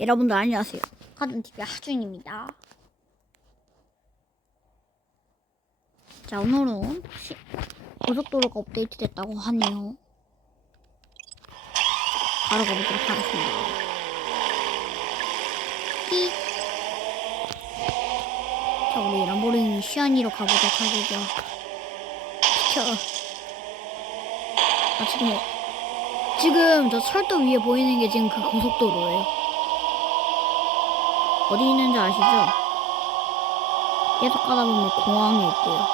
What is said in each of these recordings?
여러분들 안녕하세요. 하든TV 하준입니다. 자, 오늘은 시- 고속도로가 업데이트 됐다고 하네요. 바로 가보도록 하겠습니다. 삐. 자, 우리 람보르기니 시안이로 가보도록 하겠죠. 비켜. 아, 지금, 지금 저 철도 위에 보이는 게 지금 그 고속도로예요. 어디 있는지 아시죠? 계속 가다 보면 공항에 있대요.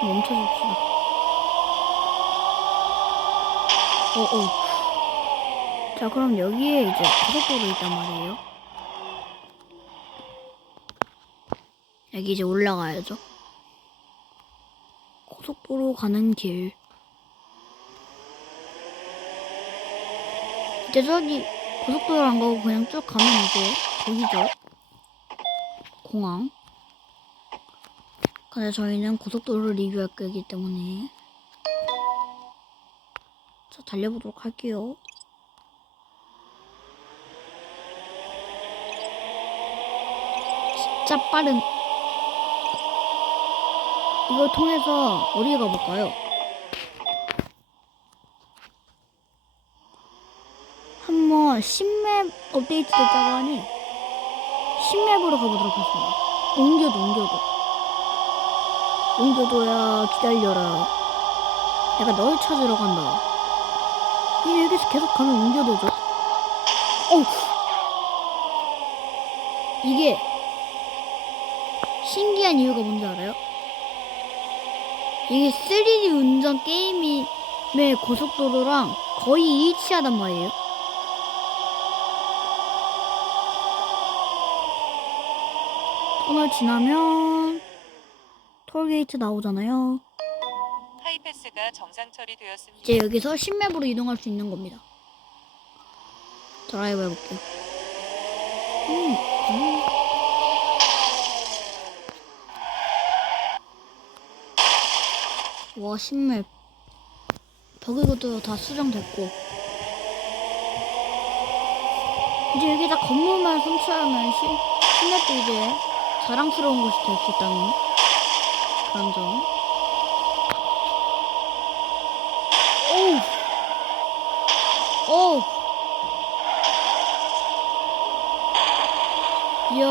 좀 멈춰줍시다. 어, 어. 자, 그럼 여기에 이제 고속도로 있단 말이에요. 여기 이제 올라가야죠. 고속도로 가는 길. 이제 저기 고속도로 안 가고 그냥 쭉 가면 이제 거기죠. 공항. 근데 저희는 고속도로를 리뷰할 거기 때문에 자 달려보도록 할게요. 진짜 빠른 이걸 통해서 어디 가볼까요? 한번 신맵 업데이트 됐다고 하니 신맵으로 가보도록 하겠습니다. 옮겨도 옮겨도 옮겨도야 기다려라. 내가 널 찾으러 간다. 이제 여기서 계속 가면 옮겨도죠. 어우 이게 신기한 이유가 뭔지 알아요? 이게 3D 운전 게임의 고속도로랑 거의 일치하단 말이에요. 터널 지나면 톨게이트 나오잖아요. 하이패스가 정상 처리되었습니다. 이제 여기서 신맵으로 이동할 수 있는 겁니다. 드라이브 해볼게요. 음, 음. 와, 신맵. 벽이것도 다 수정됐고. 이제 여기다 건물만 선취하면 신, 신맵도 이제 자랑스러운 곳이 될 수 있다는 그런 점. 오우. 오우. 이야.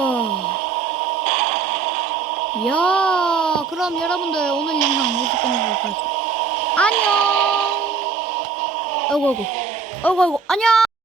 이야. 그럼 여러분들 오늘 영상 여기서 끝내도록 하겠습니다. 안녕. 아이고, 아이고. 아이고, 아이고. 안녕.